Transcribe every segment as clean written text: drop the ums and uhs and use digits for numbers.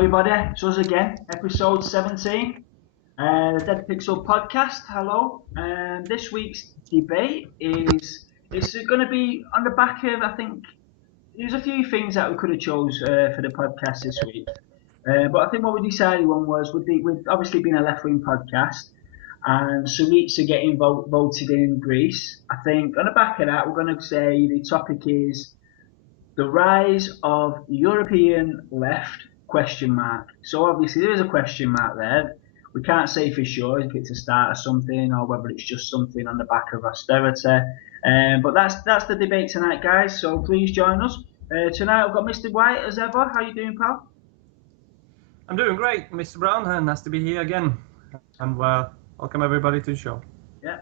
everybody, it's us again, episode 17, the Dead Pixel podcast. Hello. This week's debate it's going to be on the back of, I think, there's a few things that we could have chose for the podcast this week. But I think what we decided on was, with obviously being a left-wing podcast, and Syriza getting voted in Greece, I think on the back of that, we're going to say the topic is the rise of European left, ? So obviously there is a question mark there. We can't say for sure if it's a start of something or whether it's just something on the back of austerity. But that's the debate tonight, guys. So please join us. Tonight I've got Mr. White as ever. How you doing, pal? I'm doing great, Mr. Brown. Nice to be here again. And welcome everybody to the show. Yeah.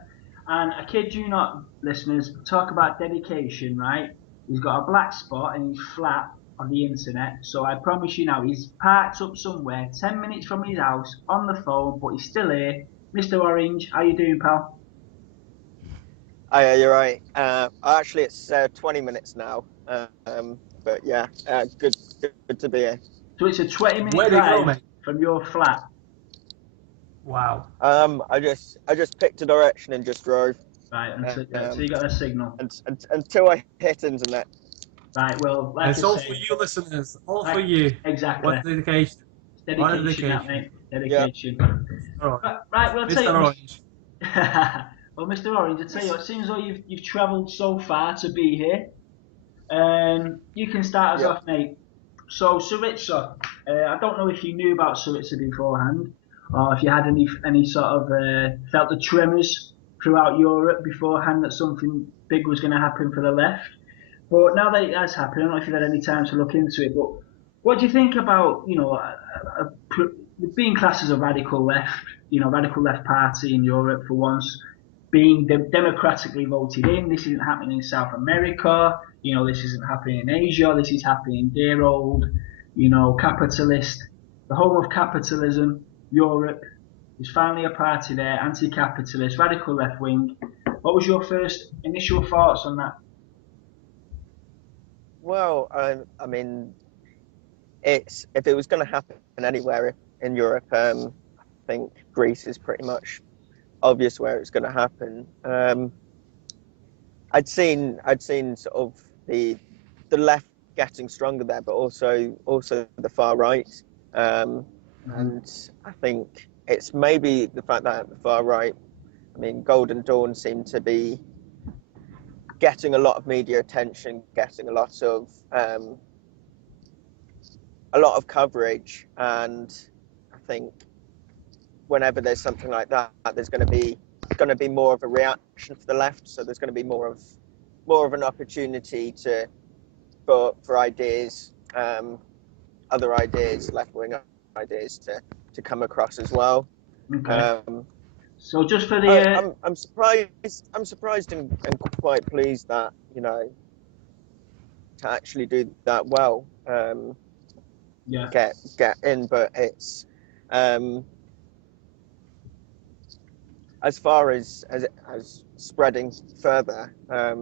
And I kid you not, listeners, talk about dedication, right? He's got a black spot and he's flat on the internet. So I promise you now, he's parked up somewhere 10 minutes from his house on the phone, but he's still here. Mr. Orange, how you doing, pal? Oh, yeah, you're right. Actually, it's 20 minutes now. But yeah, good to be here. So it's a 20-minute drive from your flat. Wow. I just picked a direction and just drove. Right, so you got a signal. Until I hit internet. Right, well, like it's all for you listeners, for you. Exactly. What dedication. Dedication, that, mate. Dedication. Yeah. Right, well, I'll tell you. Mr. Orange. Well, Mr. Orange, I tell you what, it seems though you've travelled so far to be here. You can start us off, mate. So, Syriza, I don't know if you knew about Syriza beforehand, or if you had any sort of felt the tremors throughout Europe beforehand that something big was going to happen for the left. But now that it has happened, I don't know if you've had any time to look into it, but what do you think about, being classed as a radical left party in Europe for once, being democratically voted in? This isn't happening in South America, this isn't happening in Asia, this is happening in dear old, capitalist, the home of capitalism, Europe. There's finally a party there, anti-capitalist, radical left wing. What was your first initial thoughts on that? Well, I mean, if it was going to happen anywhere in Europe, I think Greece is pretty much obvious where it's going to happen. I'd seen sort of the left getting stronger there, but also the far right, and I think it's maybe the fact that the far right, I mean, Golden Dawn seemed to be getting a lot of media attention, getting a lot of coverage, and I think whenever there's something like that, there's going to be more of a reaction for the left. So there's going to be more of an opportunity for ideas, other ideas, left-wing ideas to come across as well. Okay. So just for the, I'm surprised and quite pleased that to actually do that well. Get in, but it's as far as spreading further. I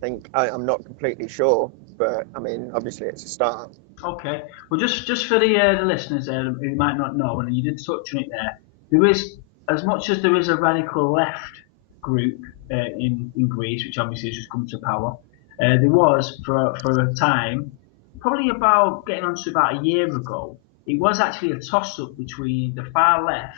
think I'm not completely sure, but I mean, obviously it's a start. Okay. Well, just for the listeners there who might not know, and you did touch on it there. There is, as much as there is a radical left group in Greece, which obviously has just come to power, there was for a time, probably getting on to about a year ago, it was actually a toss-up between the far left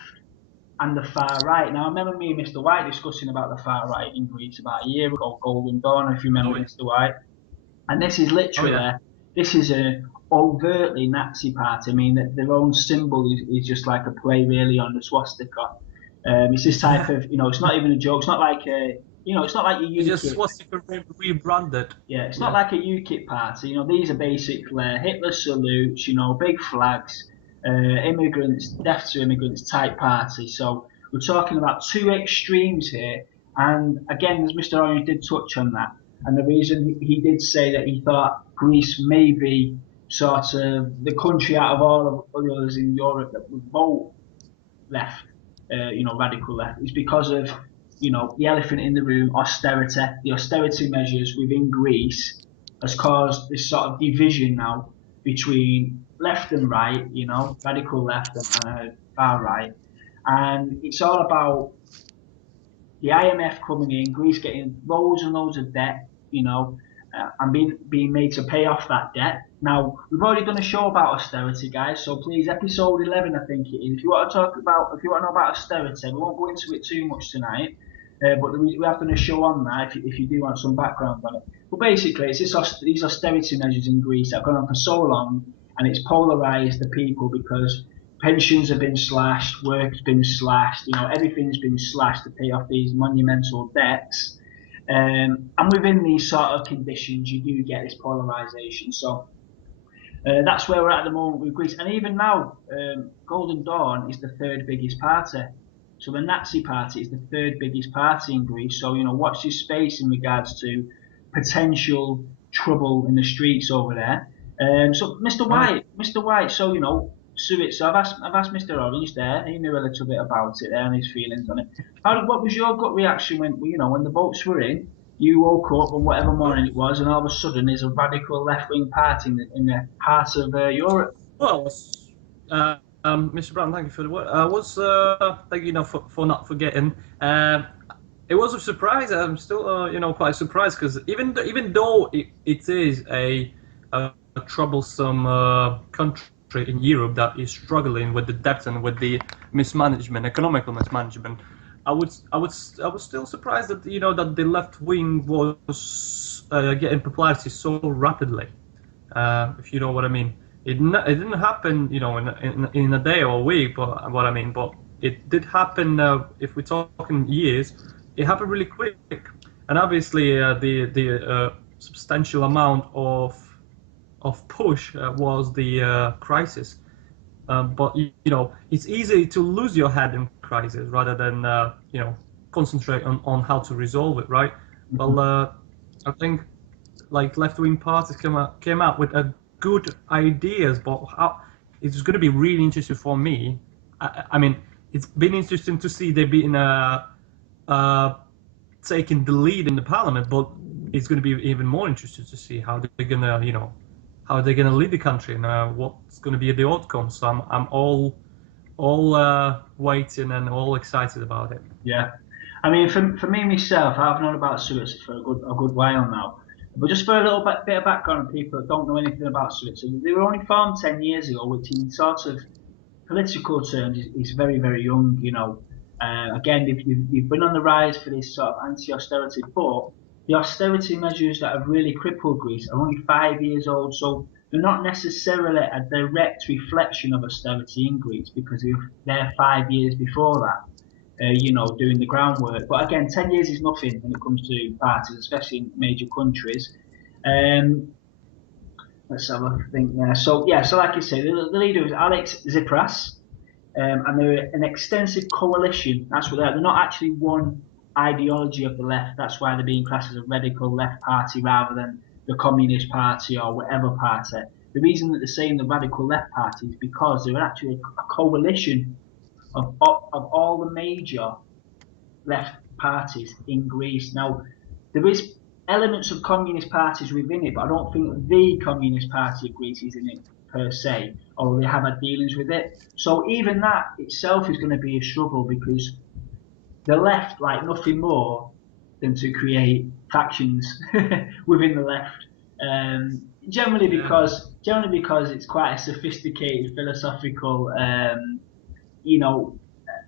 and the far right. Now, I remember me and Mr. White discussing about the far right in Greece about a year ago, Golden Dawn, if you remember, Mr. White. And this is literally, this is a overtly Nazi party. I mean, their own symbol is just like a play really on the swastika. It's this type of, it's not even a joke. It's not like it's not like a UKIP. It's just swastika rebranded. Yeah, it's not like a UKIP party. These are basically Hitler salutes, big flags, immigrants, death to immigrants type party. So we're talking about two extremes here. And again, as Mr. Orange did touch on that, and the reason he did say that he thought Greece may be sort of the country out of all of the others in Europe that would vote left, radical left, is because of, the elephant in the room, austerity. The austerity measures within Greece has caused this sort of division now between left and right, you know, radical left and far right, and it's all about the IMF coming in, Greece getting loads and loads of debt, you know, and being made to pay off that debt. Now, we've already done a show about austerity, guys, so please, episode 11, I think it is. If you want to know about austerity, we won't go into it too much tonight, but we have done a show on that if you do want some background on it. But basically, it's these austerity measures in Greece that have gone on for so long, and it's polarised the people because pensions have been slashed, work's been slashed, you know, everything's been slashed to pay off these monumental debts. And within these sort of conditions, you do get this polarisation. So that's where we're at the moment with Greece. And even now, Golden Dawn is the third biggest party. So the Nazi party is the third biggest party in Greece. So, you know, watch this space in regards to potential trouble in the streets over there. So, Mr. White, so, you know, Syriza, I've asked Mr. Orange there. He knew a little bit about it there and his feelings on it. What was your gut reaction when the votes were in? You woke up on whatever morning it was, and all of a sudden there's a radical left-wing party in the heart of Europe. Well, Mr. Brown, thank you for the word. Thank you, for not forgetting. It was a surprise. I'm still, quite surprised because even though it is a troublesome country in Europe that is struggling with the debt and with the economical mismanagement, I was still surprised that that the left wing was getting popularity so rapidly. If you know what I mean, it didn't happen in a day or a week, but what I mean, but it did happen. If we're talking years, it happened really quick, and obviously the substantial amount of push was the crisis. But it's easy to lose your head in crisis rather than concentrate on how to resolve it, right? Mm-hmm. Well, I think like left-wing parties came out with good ideas, but how it's going to be really interesting for me. I mean, it's been interesting to see they've been taking the lead in the parliament, but it's going to be even more interesting to see how they're going to how they're going to lead the country and what's going to be the outcome. So I'm all waiting and all excited about it. Yeah, I mean, for me myself, I've known about Syriza for a good while now. But just for a little bit of background on people that don't know anything about Syriza, they were only formed 10 years ago, which in sort of political terms is very, very young. Again, you've been on the rise for this sort of anti-austerity, but the austerity measures that have really crippled Greece are only 5 years old, so they're not necessarily a direct reflection of austerity in Greece because they're 5 years before that, doing the groundwork. But again, 10 years is nothing when it comes to parties, especially in major countries. Let's have a think there. So like I say, the leader is Alex Tsipras, and they're an extensive coalition. That's what they're not actually one ideology of the left. That's why they're being classed as a radical left party rather than the Communist Party or whatever party. The reason that they're saying the radical left party is because they're actually a coalition of all the major left parties in Greece. Now, there is elements of communist parties within it, but I don't think the Communist Party of Greece is in it per se, or they have had dealings with it. So even that itself is going to be a struggle because the left like nothing more than to create factions within the left. Generally because it's quite a sophisticated philosophical,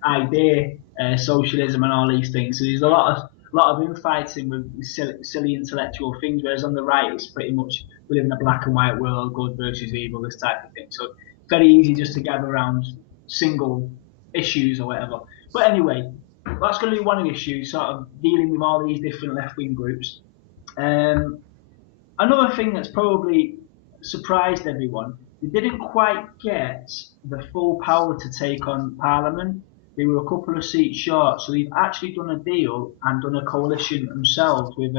idea, socialism and all these things. So there's a lot of infighting with silly intellectual things, whereas on the right it's pretty much within the black and white world, good versus evil, this type of thing. So it's very easy just to gather around single issues or whatever. But anyway, that's going to be one of the issues, sort of dealing with all these different left-wing groups. Another thing that's probably surprised everyone, they didn't quite get the full power to take on Parliament. They were a couple of seats short, so they've actually done a deal and done a coalition themselves with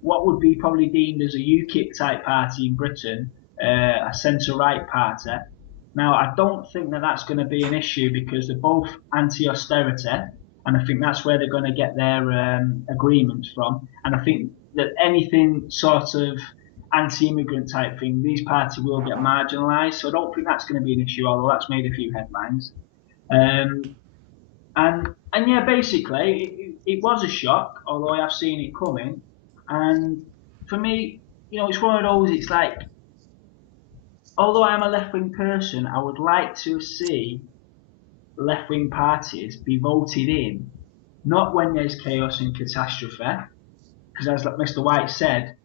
what would be probably deemed as a UKIP type party in Britain, a centre-right party. Now, I don't think that that's going to be an issue because they're both anti-austerity, and I think that's where they're going to get their agreements from. And I think that anything sort of anti-immigrant type thing, these parties will get marginalised. So I don't think that's going to be an issue, although that's made a few headlines. And yeah, basically, it was a shock, although I have seen it coming. And for me, it's one of those. It's like, although I'm a left-wing person, I would like to see left-wing parties be voted in, not when there's chaos and catastrophe, because as like Mr. White said,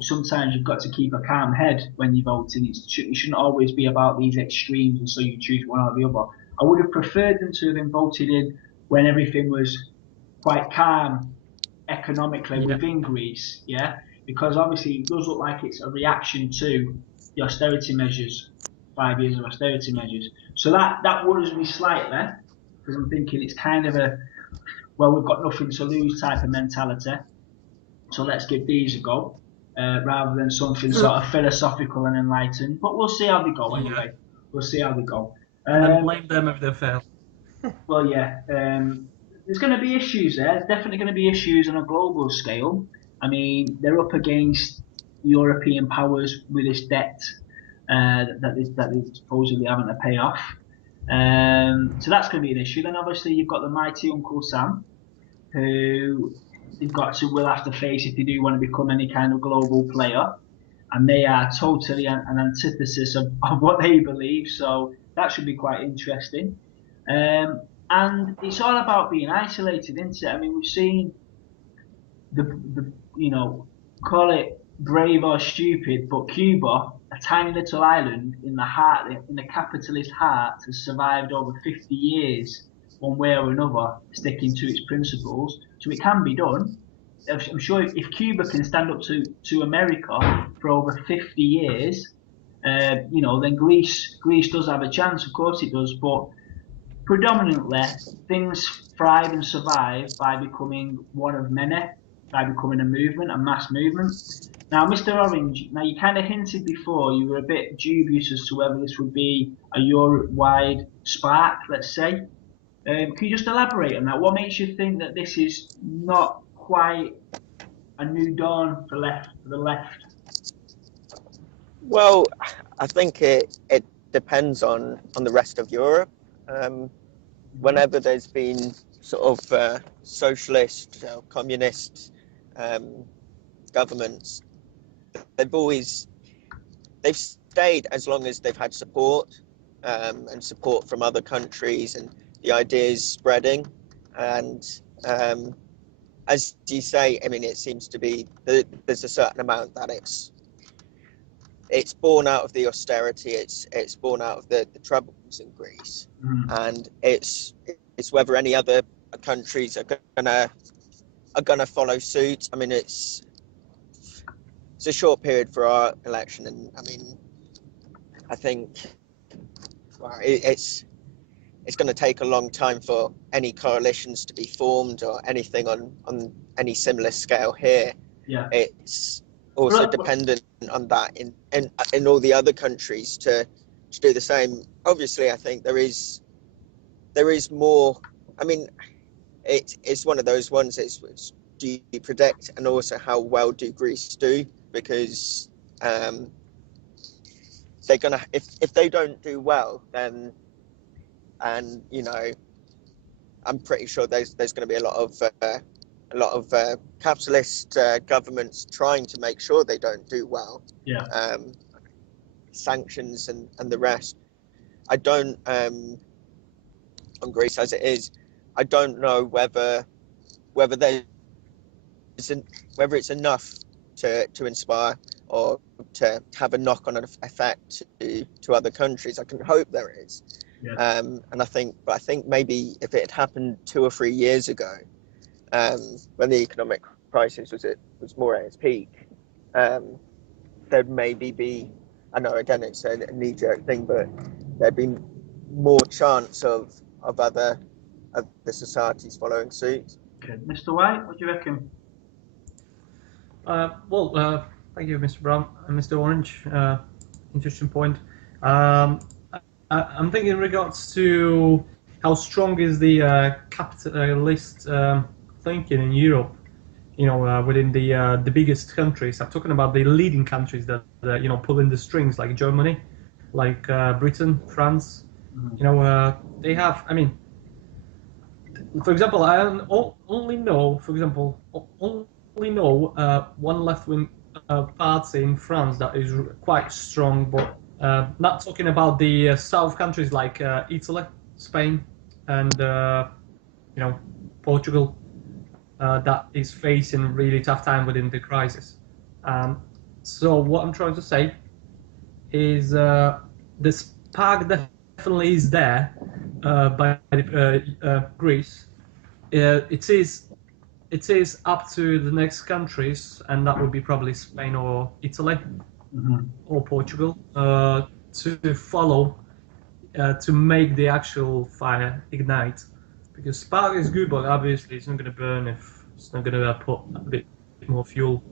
sometimes you've got to keep a calm head when you're voting. It shouldn't always be about these extremes, and so you choose one or the other. I would have preferred them to have been voted in when everything was quite calm economically within Greece, because obviously it does look like it's a reaction to the austerity measures, 5 years of austerity measures. So that worries me slightly, because I'm thinking it's kind of we've got nothing to lose type of mentality. So let's give these a go, rather than something sort of philosophical and enlightened. But we'll see how they go anyway. Yeah. We'll see how they go. And then blame them if they fail. Well, yeah. There's going to be issues there. There's definitely going to be issues on a global scale. I mean, they're up against European powers with this debt that they supposedly having to pay off. So that's going to be an issue. Then obviously you've got the mighty Uncle Sam, who will have to face if they do want to become any kind of global player, and they are totally an antithesis of what they believe. So that should be quite interesting. And it's all about being isolated, isn't it? I mean, we've seen the call it brave or stupid, but Cuba, a tiny little island in the capitalist heart, has survived over 50 years, one way or another, sticking to its principles. So it can be done. I'm sure if Cuba can stand up to America for over 50 years, then Greece does have a chance. Of course it does, but predominantly things thrive and survive by becoming one of many, by becoming a movement, a mass movement. Now, Mr. Orange, you kind of hinted before you were a bit dubious as to whether this would be a Europe-wide spark, let's say. Can you just elaborate on that? What makes you think that this is not quite a new dawn for the left? Well, I think it depends on the rest of Europe. Whenever there's been sort of socialist, communist governments, they've stayed as long as they've had support, and support from other countries, and the ideas spreading. And as you say, I mean, it seems to be there's a certain amount that it's born out of the austerity, it's born out of the troubles in Greece, and it's whether any other countries are gonna follow suit. I mean, it's a short period for our election, and I mean, I think it's going to take a long time for any coalitions to be formed or anything on any similar scale here. Yeah. It's also dependent on that in all the other countries to do the same. Obviously, I think there is more. I mean, it's one of those ones. It's do you predict, and also how well do Greece do? Because they're gonna if they don't do well, then, and I'm pretty sure there's going to be a lot of capitalist governments trying to make sure they don't do well. Yeah. Sanctions and the rest. I don't on Greece as it is. I don't know whether it's enough to inspire or to have a knock-on effect to other countries. I can hope there is. Yeah. And I think maybe if it had happened 2 or 3 years ago, when the economic crisis was more at its peak, there'd maybe be, I know again it's a knee-jerk thing, but there'd be more chance of the societies following suit. Okay. Mr. White, what do you reckon? Thank you, Mr. Brown and Mr. Orange. Interesting point. I'm thinking in regards to how strong is the capitalist thinking in Europe. within the biggest countries. I'm talking about the leading countries that pulling the strings, like Germany, like Britain, France. They have. I mean, for example, only know one left-wing party in France that is quite strong, but not talking about the south countries like Italy, Spain, and Portugal, that is facing really tough time within the crisis. So what I'm trying to say is the spark definitely is there by Greece. It is up to the next countries, and that would be probably Spain or Italy or Portugal, to follow, to make the actual fire ignite. Because spark is good, but obviously it's not going to burn if it's not going to put a bit more fuel.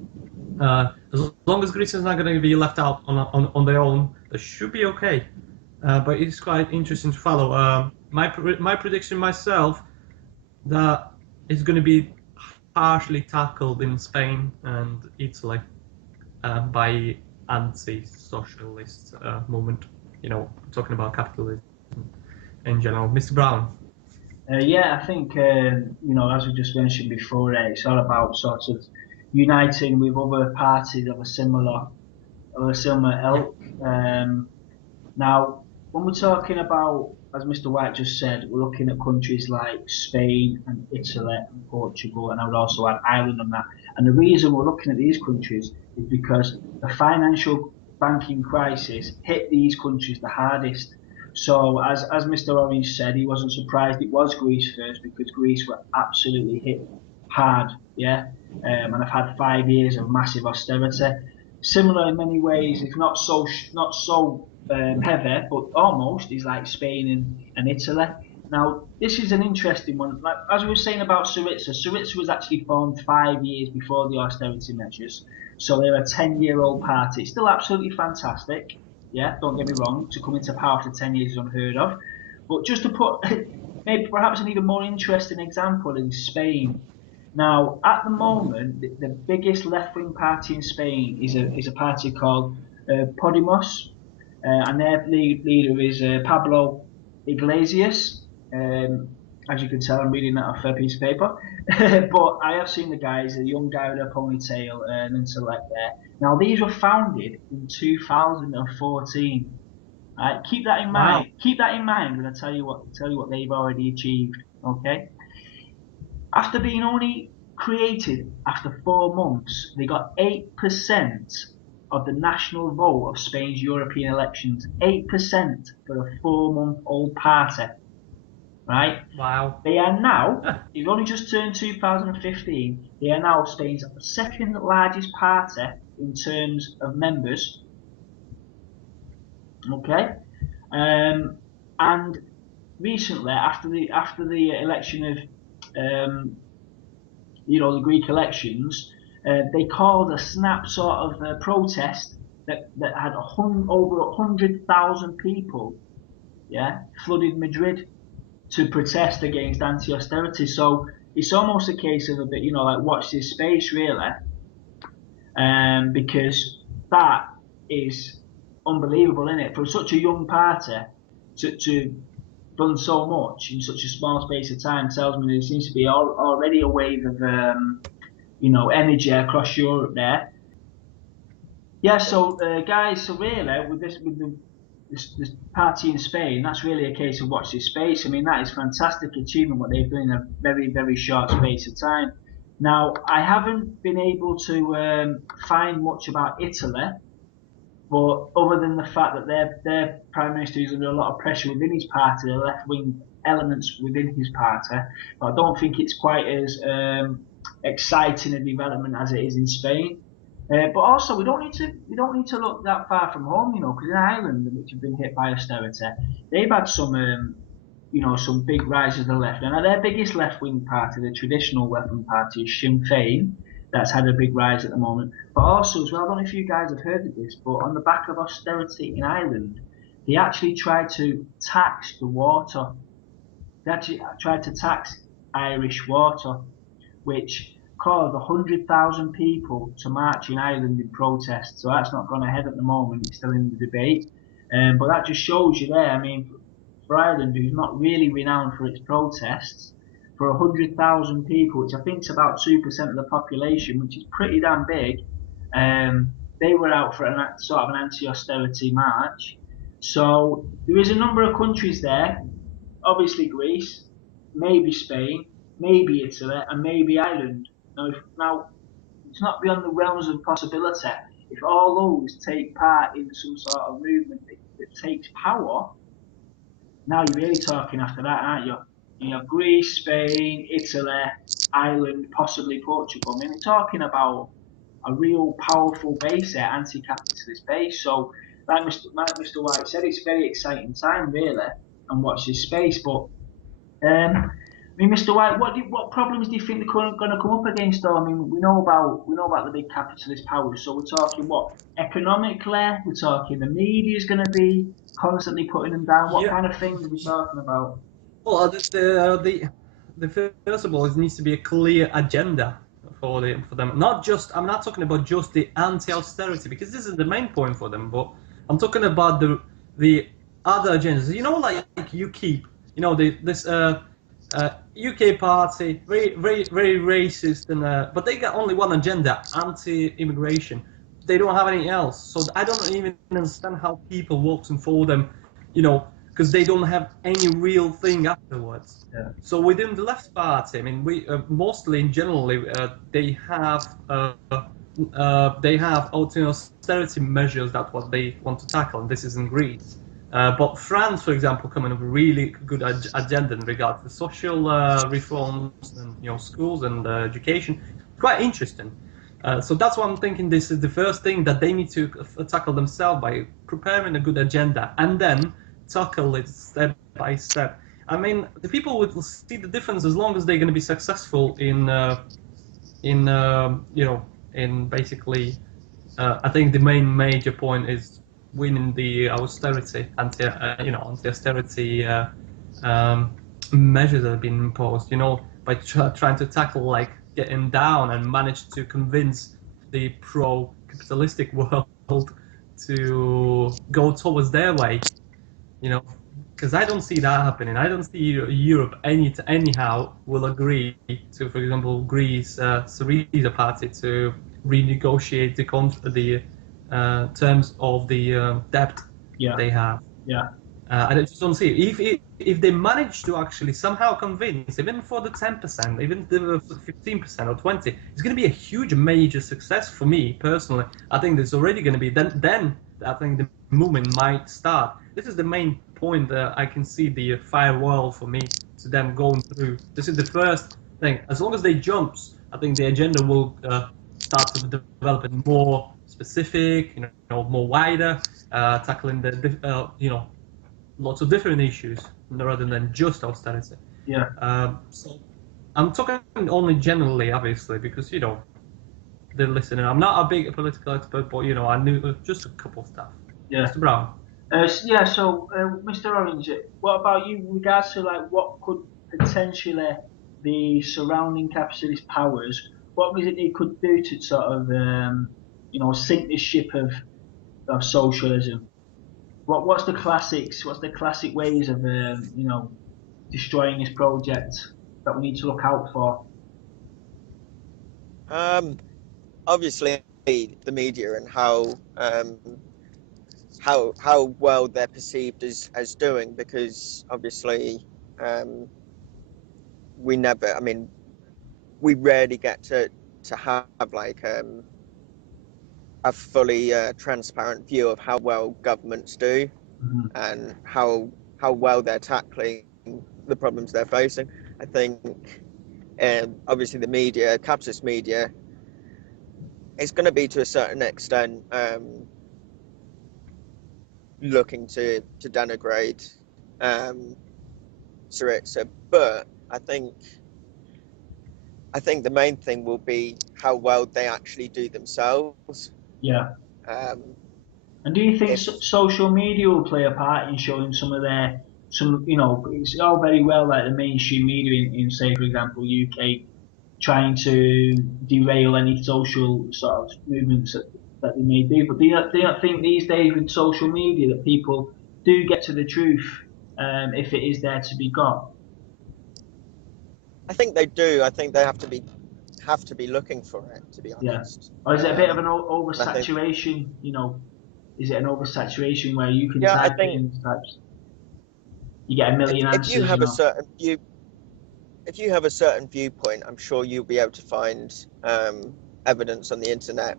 As long as Greece is not going to be left out on their own, they should be okay. But it's quite interesting to follow. My prediction myself, that it's going to be harshly tackled in Spain and Italy by anti-socialist movement. Talking about capitalism in general. Mr. Brown. Yeah, I think as we just mentioned before, it's all about sort of uniting with other parties of a similar ilk. Now, when we're talking about, as Mr. White just said, we're looking at countries like Spain and Italy and Portugal, and I would also add Ireland on that. And the reason we're looking at these countries is because the financial banking crisis hit these countries the hardest. So, as Mr. Orange said, he wasn't surprised it was Greece first, because Greece were absolutely hit hard, yeah. And I've had 5 years of massive austerity. Similar in many ways, if not so heavy, but almost, is like Spain and Italy. Now, this is an interesting one. Like, as we were saying about Syriza, Syriza was actually formed 5 years before the austerity measures. So they're a 10-year-old party. It's still absolutely fantastic. Yeah, don't get me wrong. To come into power for 10 years is unheard of. But just to put maybe perhaps an even more interesting example in Spain. Now, at the moment, the biggest left-wing party in Spain is a party called Podemos, and their leader is Pablo Iglesias. As you can tell, I'm reading that off a piece of paper. But I have seen the guys, a young guy with a ponytail and intellect there. Now, these were founded in 2014. Keep that in mind. Wow. Keep that in mind when I tell you what they've already achieved. Okay. After being only created after 4 months, they got 8% of the national vote of Spain's European elections. 8% for a 4-month-old party. Right? Wow. They are now, they've only just turned 2015, they are now Spain's second largest party in terms of members. Okay? And recently, after the election of the Greek elections, they called a snap sort of protest that had over 100,000 people, flooded Madrid to protest against anti-austerity. So it's almost a case of a bit, like watch this space, really, because that is unbelievable, isn't it? For such a young party to done so much in such a small space of time tells me there seems to be already a wave of energy across Europe there. Yeah, so guys, so really with this party in Spain, that's really a case of watch this space. I mean, that is fantastic achievement what they've done in a very, very short space of time. Now, I haven't been able to find much about Italy, but other than the fact that their prime minister is under a lot of pressure within his party, the left-wing elements within his party, but I don't think it's quite as exciting a development as it is in Spain. But also, we don't need to look that far from home, because in Ireland, which have been hit by austerity, they've had some big rises to the left. Now, their biggest left-wing party, the traditional left-wing party, is Sinn Féin. That's had a big rise at the moment. But also, as well, I don't know if you guys have heard of this, but on the back of austerity in Ireland, they actually tried to tax the water. They actually tried to tax Irish water, which called 100,000 people to march in Ireland in protest. So that's not gone ahead at the moment. It's still in the debate. But that just shows you there. I mean, for Ireland, who's not really renowned for its protests, for 100,000 people, which I think is about 2% of the population, which is pretty damn big, they were out for sort of an anti-austerity march. So there is a number of countries there, obviously Greece, maybe Spain, maybe Italy, and maybe Ireland. Now it's not beyond the realms of possibility. If all those take part in some sort of movement that takes power, now you're really talking after that, aren't you? You have Greece, Spain, Italy, Ireland, possibly Portugal. I mean, we're talking about a real powerful base there, anti-capitalist base. So, like Mr. White said, it's a very exciting time, really, and watch this space. But I mean, Mr. White, what problems do you think they're going to come up against? Though, I mean, we know about the big capitalist powers. So we're talking what economically? We're talking the media is going to be constantly putting them down. What Yeah. kind of things are we talking about? Well, the first of all, it needs to be a clear agenda for them. I'm not talking about just the anti-austerity, because this is the main point for them. But I'm talking about the other agendas. You know, like UKIP. You know, this UK party, very racist, and but they got only one agenda: anti-immigration. They don't have anything else. So I don't even understand how people voting for them. You know, because they don't have any real thing afterwards. Yeah. So within the left party, I mean, we mostly in generally they have austerity measures. That's what they want to tackle, and this is in Greece. But France, for example, coming up with a really good agenda in regard to social reforms and schools and education. Quite interesting. So that's why I'm thinking this is the first thing that they need to tackle themselves by preparing a good agenda and then tackle it step by step. I mean, the people will see the difference as long as they're going to be successful in basically. I think the main major point is winning the austerity, anti-austerity measures that have been imposed. By trying to tackle like getting down and manage to convince the pro-capitalistic world to go towards their way. Because I don't see that happening. I don't see Europe anyhow will agree to, for example, Greece, Syriza party to renegotiate the terms of the debt they have. Yeah. I just don't see it. If they manage to actually somehow convince, even for the 10%, even the 15% or 20%, it's going to be a huge, major success for me personally. I think there's already going to be. Then I think the movement might start. This is the main point that I can see the firewall for me to them going through. This is the first thing. As long as they jumps, I think the agenda will start to develop it more specific, more wider, tackling the lots of different issues rather than just austerity. Yeah. So I'm talking only generally, obviously, because they're listening. I'm not a big political expert, but I knew just a couple of stuff. Yeah. Mr. Brown. So Mr. Orange, what about you in regards to like what could potentially the surrounding capitalist powers, what was it they could do to sort of sink the ship of socialism? What's the classics? What's the classic ways of destroying this project that we need to look out for? Obviously, the media and how well they're perceived as doing, because obviously we rarely get to have like a fully transparent view of how well governments do and how well they're tackling the problems they're facing. I think obviously the media, capitalist media, it's going to be to a certain extent looking to denigrate Syriza, but I think the main thing will be how well they actually do themselves. Yeah. And do you think social media will play a part in showing it's all very well like the mainstream media in say, for example, UK trying to derail any social sort of movements that they may do. But do you not think these days with social media that people do get to the truth if it is there to be got? I think they do. I think they have to be looking for it, to be Yeah. honest. Or is it a bit of an I think, oversaturation? Is it an oversaturation where you can yeah, I type it think in types, you get a million if you answers? have a certain view, if you have a certain viewpoint, I'm sure you'll be able to find evidence on the internet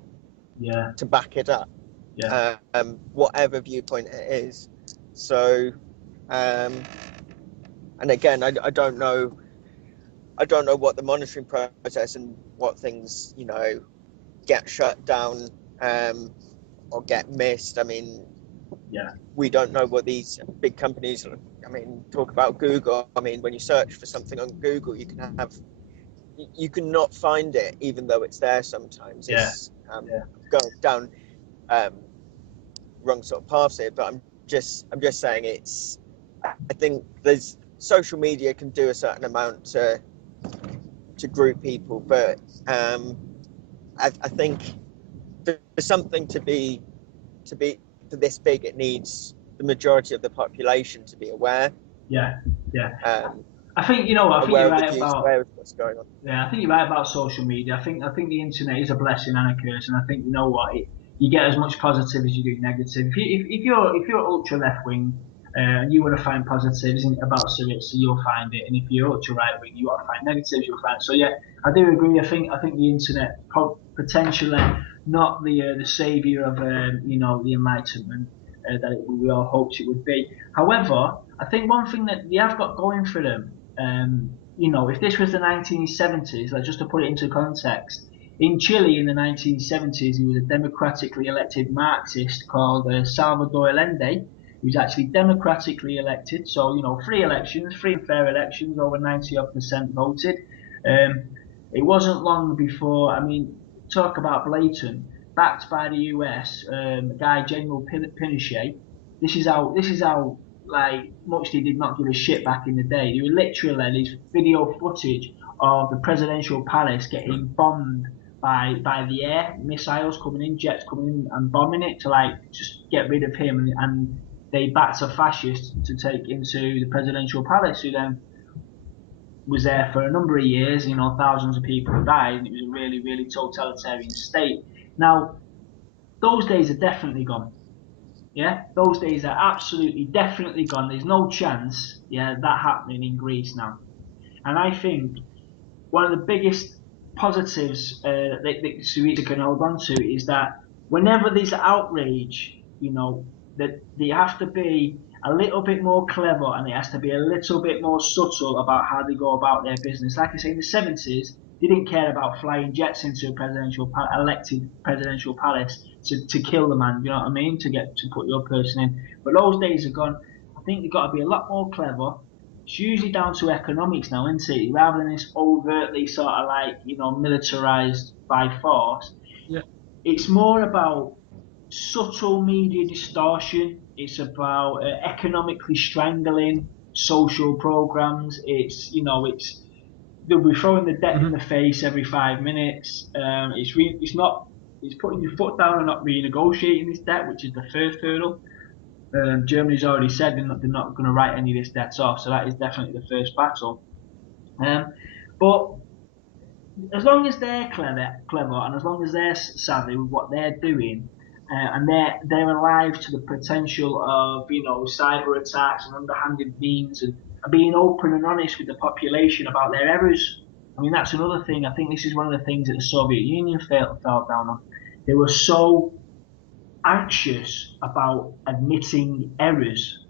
Yeah, to back it up, yeah, whatever viewpoint it is. So, and again, I don't know. I don't know what the monitoring process and what things get shut down or get missed. I mean, yeah, we don't know what these big companies. I mean, talk about Google. I mean, when you search for something on Google, you can not find it, even though it's there. Sometimes yeah, it's yeah, going down um, wrong sort of paths here. But I'm just saying I think there's social media can do a certain amount to group people, but I think for something to be for this big, it needs the majority of the population to be aware, yeah, yeah. um, I think I think aware you're of the right views, about. aware of what's going on. Yeah, I think you're right about social media. I think the internet is a blessing and a curse, and I think you get as much positive as you do negative. If you're ultra left wing, you want to find positives about Syriza, you'll find it, and if you're ultra right wing, you want to find negatives, you'll find it. So yeah, I do agree. I think the internet potentially not the savior of the enlightenment we all hoped it would be. However, I think one thing that they have got going for them. If this was the 1970s, like just to put it into context, in Chile in the 1970s, he was a democratically elected Marxist called Salvador Allende. He was actually democratically elected, so free elections, free and fair elections, over 90% voted. Um, it wasn't long before, I mean, talk about blatant, backed by the US, guy General Pinochet. This is how like much they did not give a shit back in the day. There were literally these video footage of the presidential palace getting bombed by the air, missiles coming in, jets coming in and bombing it to like just get rid of him, and they backed a fascist to take into the presidential palace, who then was there for a number of years. Thousands of people died, and it was a really, really totalitarian state. Now, those days are definitely gone. Yeah, those days are absolutely definitely gone. There's no chance, yeah, that happening in Greece now. And I think one of the biggest positives that Syriza can hold on to is that whenever there's outrage, that they have to be a little bit more clever, and it has to be a little bit more subtle about how they go about their business. Like I say, in the 70s, they didn't care about flying jets into a elected presidential palace to kill the man. You know what I mean? To put your person in. But those days are gone. I think they've got to be a lot more clever. It's usually down to economics now, isn't it? Rather than this overtly sort of like militarized by force. Yeah. It's more about subtle media distortion. It's about economically strangling social programs. It's they'll be throwing the debt in the face every 5 minutes. It's not. It's putting your foot down and not renegotiating this debt, which is the first hurdle. Germany's already said they're not going to write any of this debt off, so that is definitely the first battle. But as long as they're clever, and as long as they're savvy with what they're doing, and they're alive to the potential of cyber attacks and underhanded means, and being open and honest with the population about their errors. I mean, that's another thing. I think this is one of the things that the Soviet Union fell down on. They were so anxious about admitting errors.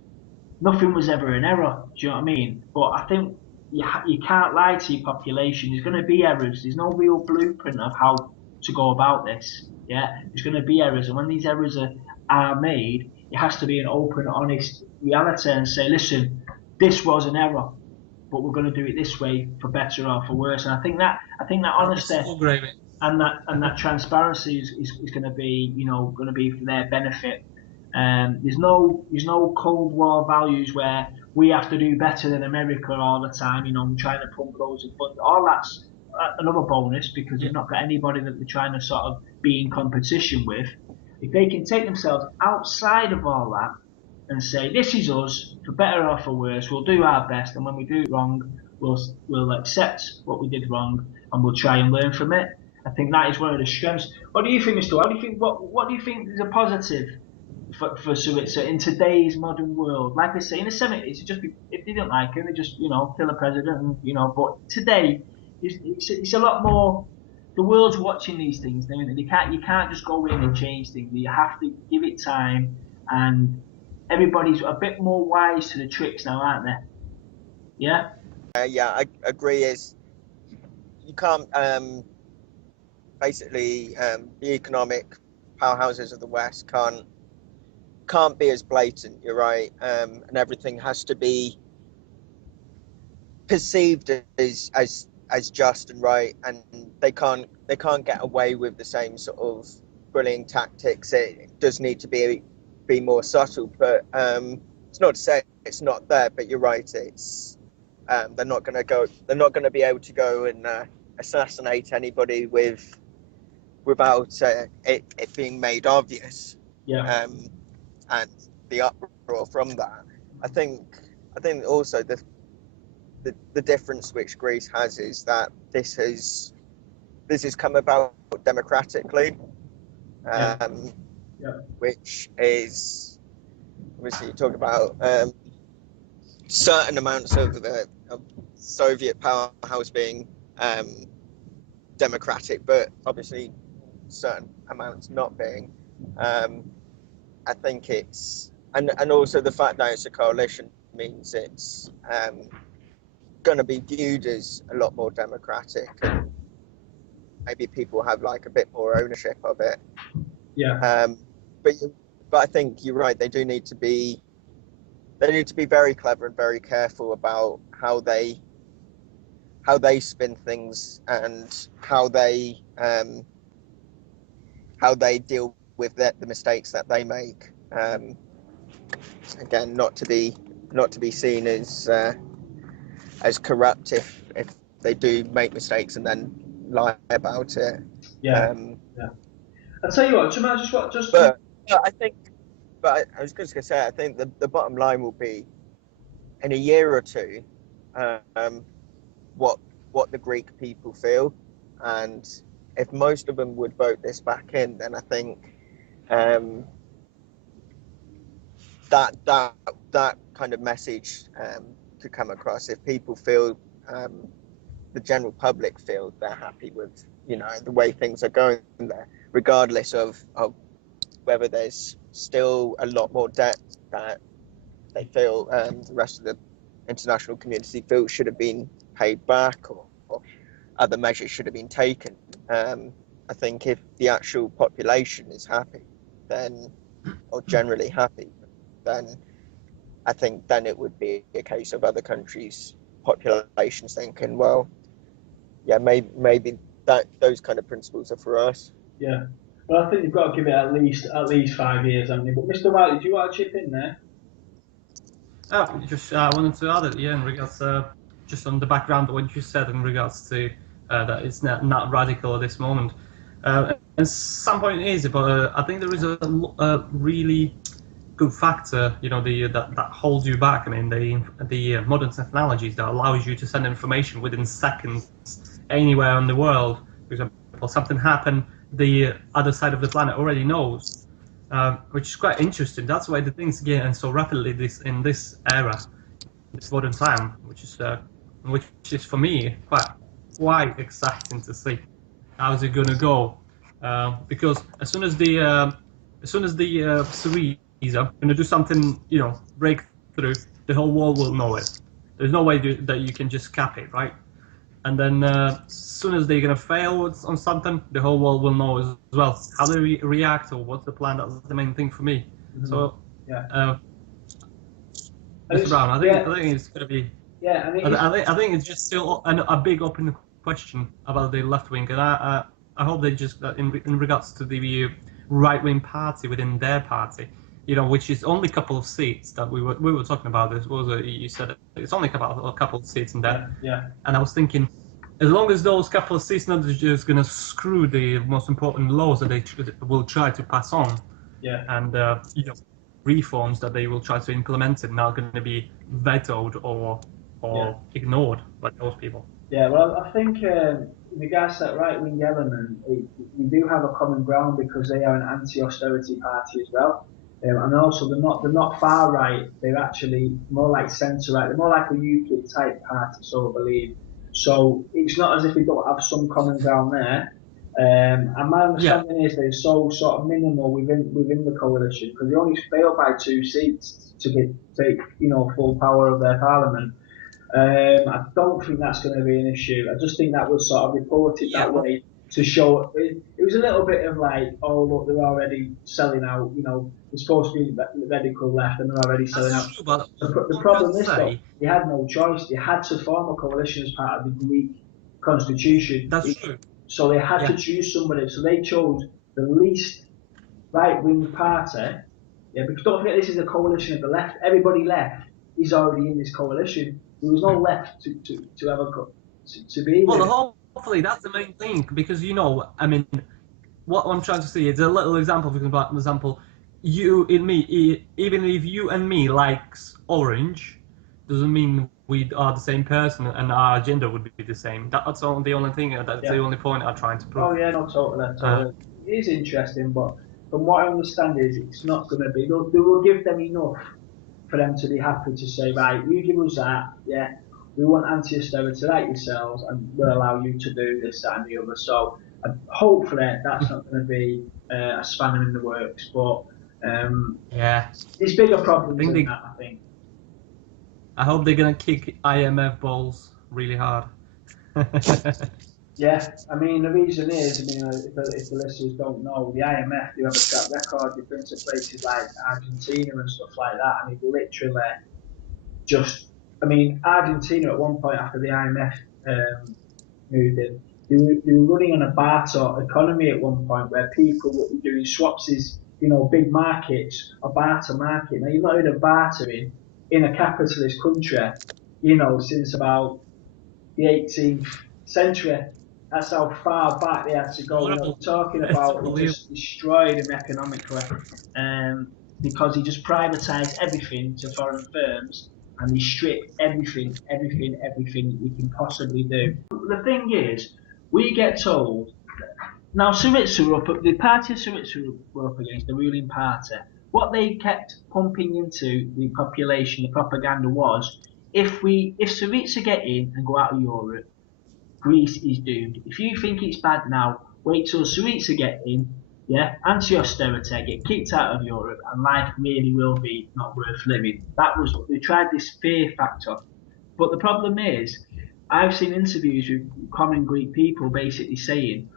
Nothing was ever an error. Do you know what I mean? But I think you can't lie to your population. There's going to be errors. There's no real blueprint of how to go about this. Yeah, there's going to be errors, and when these errors are made, it has to be an open, honest reality and say, listen, this was an error, but we're going to do it this way for better or for worse. And I think that honesty It's so great. and that transparency is going to be for their benefit. There's no Cold War values where we have to do better than America all the time. Trying to pump loads of funds. All that's another bonus because they've not got anybody that they're trying to sort of be in competition with. If they can take themselves outside of all that and say, this is us, for better or for worse, we'll do our best, and when we do it wrong, we'll accept what we did wrong, and we'll try and learn from it. I think that is one of the strengths. What do you think, Mr. What do you think? What do you think is a positive for Syriza in today's modern world? Like I say, in the 70s, if they didn't like him, they just kill a president, and. But today, it's a lot more. The world's watching these things. You can't just go in and change things. You have to give it time, and everybody's a bit more wise to the tricks now, aren't they? Yeah. Yeah, I agree. Is you can't basically the economic powerhouses of the West can't be as blatant. You're right, and everything has to be perceived as just and right, and they can't get away with the same sort of bullying tactics. It does need to be more subtle, but it's not to say it's not there. But you're right, it's they're not going to be able to go and assassinate anybody without it being made obvious. Yeah. And the uproar from that. I think also the difference which Greece has is that this has come about democratically, which is obviously you talk about certain amounts of Soviet powerhouse being democratic, but obviously certain amounts not being. I think it's and also the fact that it's a coalition means it's going to be viewed as a lot more democratic, and maybe people have like a bit more ownership of it. Yeah. But I think you're right. They need to be very clever and very careful about how they spin things and how they deal with the mistakes that they make. Again, not to be seen as corrupt if they do make mistakes and then lie about it. Yeah. I'll tell you what. But I was just going to say, I think the bottom line will be in a year or two, what the Greek people feel, and if most of them would vote this back in, then I think that kind of message could come across. If people feel the general public feel they're happy with the way things are going there, regardless of whether there's still a lot more debt that they feel the rest of the international community feels should have been paid back, or other measures should have been taken. I think if the actual population is happy, or generally happy, then I think then it would be a case of other countries' populations thinking, well, yeah, maybe that those kind of principles are for us. Yeah. Well, I think you've got to give it at least 5 years, haven't you? But Mr. Wiley, do you want to chip in there? Just I wanted to add it, in regards just on the background of what you said in regards to that it's not radical at this moment. And some point it is, but I think there is a really good factor, that holds you back. I mean, the modern technologies that allows you to send information within seconds anywhere in the world. For example, something happened, the other side of the planet already knows, which is quite interesting. That's why the things get so rapidly in this era, this modern time, which is for me quite exciting to see. How's it gonna go? Because as soon as the Syriza gonna do something, breakthrough, the whole world will know it. There's no way that you can just cap it, right? And then as soon as they're gonna fail on something, the whole world will know as well. How they react, or what's the plan? That's the main thing for me. Mm-hmm. So, Mr. Brown, I think it's gonna be. Yeah, I think it's just still a big open question about the left wing, and I hope they just in regards to the right wing party within their party, which is only a couple of seats that we were talking about. This was you said it's only a couple of seats in there. Yeah. And I was thinking, as long as those couple of seats not just going to screw the most important laws that they will try to pass on, and reforms that they will try to implement are not going to be vetoed or ignored by those people. Yeah, well, I think in regards to that right-wing element, we do have a common ground because they are an anti-austerity party as well. And also they're not far right, they're actually more like centre right, they're more like a UKIP type party, so I believe. So it's not as if we don't have some common ground there. And my understanding is they're so sort of minimal within the coalition because they only failed by 2 seats to take full power of their parliament. I don't think that's going to be an issue. I just think that was sort of reported that way to show it was a little bit of like, oh look, they're already selling out. They're supposed to be radical left and they're already selling out. True, but the problem is though, they had no choice. They had to form a coalition as part of the Greek constitution. That's true. So they had to choose somebody. So they chose the least right-wing party. Yeah, because don't forget this is a coalition of the left. Everybody left is already in this coalition. There was no left to have to be with. Well, hopefully that's the main thing because I mean, what I'm trying to say is a little example. For example, you and me, even if you and me likes orange, doesn't mean we are the same person and our agenda would be the same. That's the only thing. That's the only point I'm trying to prove. Oh yeah, no, totally. It is interesting, but from what I understand is it's not going to be. They will give them enough for them to be happy to say, right, you give us that, we want anti-austerity like yourselves, and we'll allow you to do this, that, and the other. So hopefully that's not going to be a spanner in the works, but there's bigger problems than that, I think. I hope they're going to kick IMF balls really hard. Yeah, I mean, the reason is, if the listeners don't know, the IMF, they have a track record. They've been to places like Argentina and stuff like that, and they literally Argentina at one point after the IMF moved in, they were running on a barter economy at one point where people were doing swapsies, big markets, a barter market. Now, you've not heard of bartering in a capitalist country, since about the 18th century. That's how far back they had to go. Talking about he just destroyed him economically, because he just privatised everything to foreign firms and he stripped everything you can possibly do. The thing is, we get told now Syriza the party Syriza were up against the ruling party. What they kept pumping into the population, the propaganda was, if Syriza get in and go out of Europe, Greece is doomed. If you think it's bad now, wait till Syriza get in, anti-austerity, get kicked out of Europe, and life really will be not worth living. That was what they tried, this fear factor. But the problem is, I've seen interviews with common Greek people basically saying,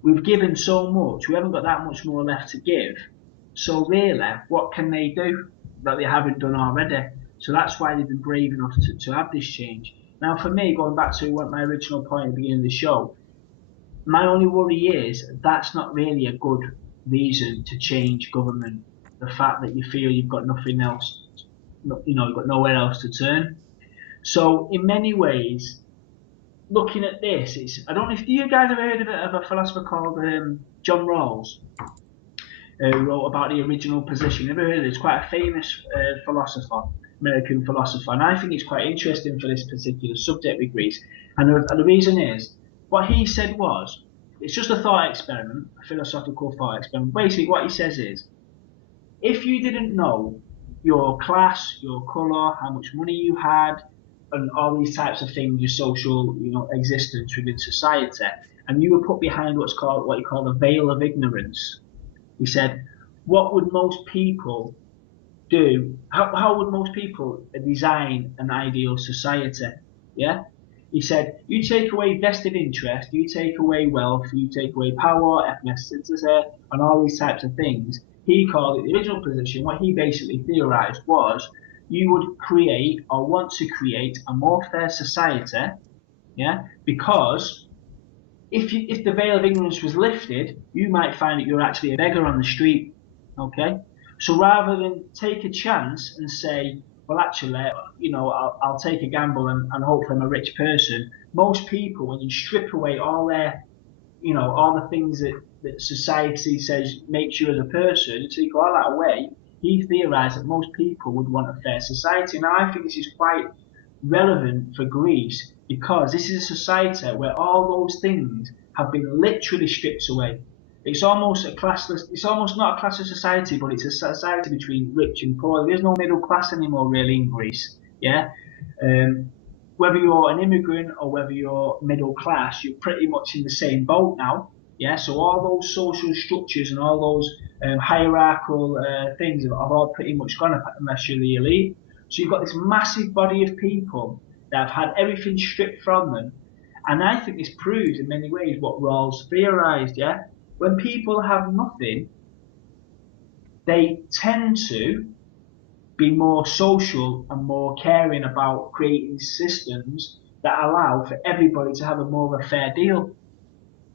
we've given so much, we haven't got that much more left to give. So really, what can they do that they haven't done already? So that's why they've been brave enough to have this change. Now, for me, going back to my original point at the beginning of the show, my only worry is that's not really a good reason to change government. The fact that you feel you've got nothing else, you've got nowhere else to turn. So, in many ways, looking at this, I don't know if you guys have heard of a philosopher called John Rawls, who wrote about the original position. Ever heard of it? It's quite a famous philosopher. American philosopher, and I think it's quite interesting for this particular subject with Greece. And the reason is, what he said was, it's just a thought experiment, a philosophical thought experiment. Basically, what he says is, if you didn't know your class, your colour, how much money you had, and all these types of things, your social, existence within society, and you were put behind what you call a veil of ignorance, he said, what would most people do? How would most people design an ideal society? Yeah, he said, you take away vested interest, you take away wealth, you take away power, ethnicity, and all these types of things. He called it the original position. What he basically theorized was, you would create or want to create a more fair society, because if the veil of ignorance was lifted, you might find that you're actually a beggar on the street, okay? So rather than take a chance and say, well, actually, I'll take a gamble and hopefully I'm a rich person. Most people, when you strip away all their, all the things that society says makes you as a person, so you take all that away, he theorised that most people would want a fair society. Now, I think this is quite relevant for Greece because this is a society where all those things have been literally stripped away. It's almost it's almost not a classless society, but it's a society between rich and poor. There's no middle class anymore really in Greece. Yeah. Whether you're an immigrant or whether you're middle class, you're pretty much in the same boat now. Yeah. So all those social structures and all those hierarchical things have all pretty much gone unless you're the elite. So you've got this massive body of people that have had everything stripped from them. And I think this proves in many ways what Rawls theorized, yeah? When people have nothing, they tend to be more social and more caring about creating systems that allow for everybody to have a more of a fair deal.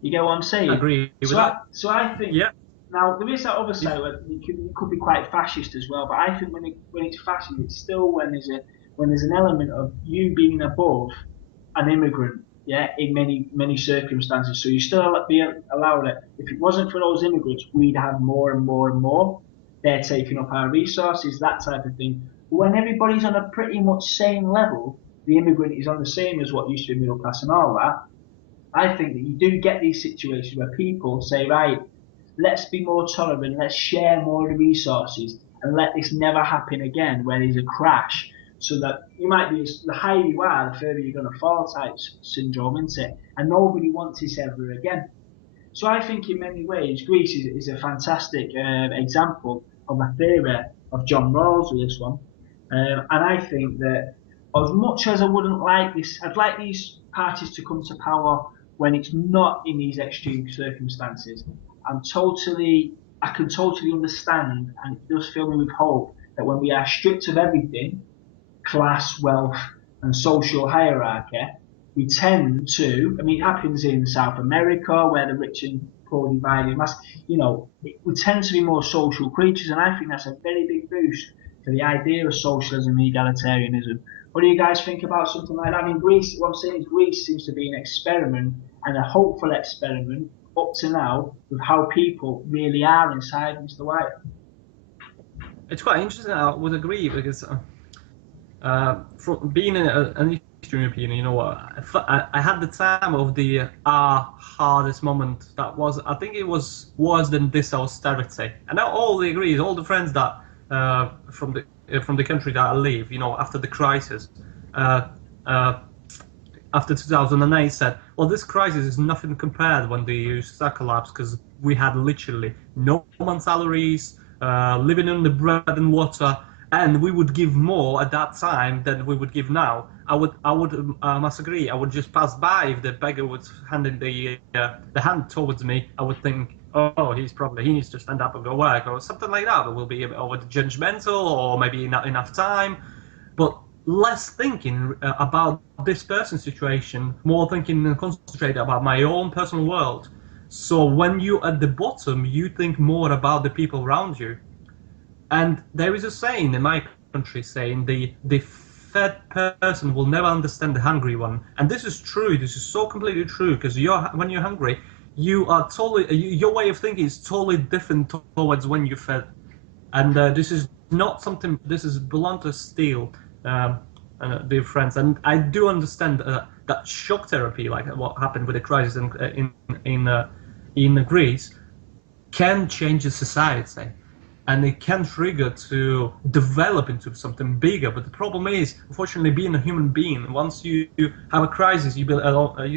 You get what I'm saying? I agree with that. So I think, yeah. Now there is that other side where it could be quite fascist as well, but I think when it's fascist, it's still when there's an element of you being above an immigrant, yeah, in many circumstances. So you still be allowed it. If it wasn't for those immigrants, we'd have more and more and more. They're taking up our resources, that type of thing. But when everybody's on a pretty much same level, the immigrant is on the same as what used to be middle class and all that. I think that you do get these situations where people say, right, let's be more tolerant, let's share more of the resources and let this never happen again where there's a crash. So that you might be, the higher you are, the further you're going to fall type syndrome, isn't it? And nobody wants this ever again. So I think in many ways, Greece is a fantastic example of a theory of John Rawls with this one. And I think that as much as I wouldn't like this, I'd like these parties to come to power when it's not in these extreme circumstances. I can totally understand, and it does fill me with hope, that when we are stripped of everything, class, wealth, and social hierarchy, we tend to, it happens in South America where the rich and poor divide in mass, we tend to be more social creatures, and I think that's a very big boost to the idea of socialism and egalitarianism. What do you guys think about something like that? Greece, what I'm saying is Greece seems to be an experiment, and a hopeful experiment up to now with how people really are inside, Mr. White. It's quite interesting, I would agree, because from being an Eastern European, I had the time of the hardest moment that was, I think it was worse than this austerity. And now all they agree, all the friends that from the country that I live, after the crisis, after 2008 said, well, this crisis is nothing compared when the USSR collapsed, because we had literally no month's salaries, living on the bread and water, and we would give more at that time than we would give now. I must agree. I would just pass by if the beggar was handing the hand towards me. I would think, oh, he needs to stand up and go work or something like that. It will be over judgmental or maybe not enough time, but less thinking about this person's situation, more thinking and concentrating about my own personal world. So when you're at the bottom, you think more about the people around you. And there is a saying in my country saying the fed person will never understand the hungry one. And this is true. This is so completely true, because when you're hungry, you are totally, your way of thinking is totally different towards when you're fed. And this is not something, this is blunt as steel, dear friends. And I do understand that shock therapy, like what happened with the crisis in Greece, can change a society. And it can trigger to develop into something bigger. But the problem is, unfortunately, being a human being, once you have a crisis, you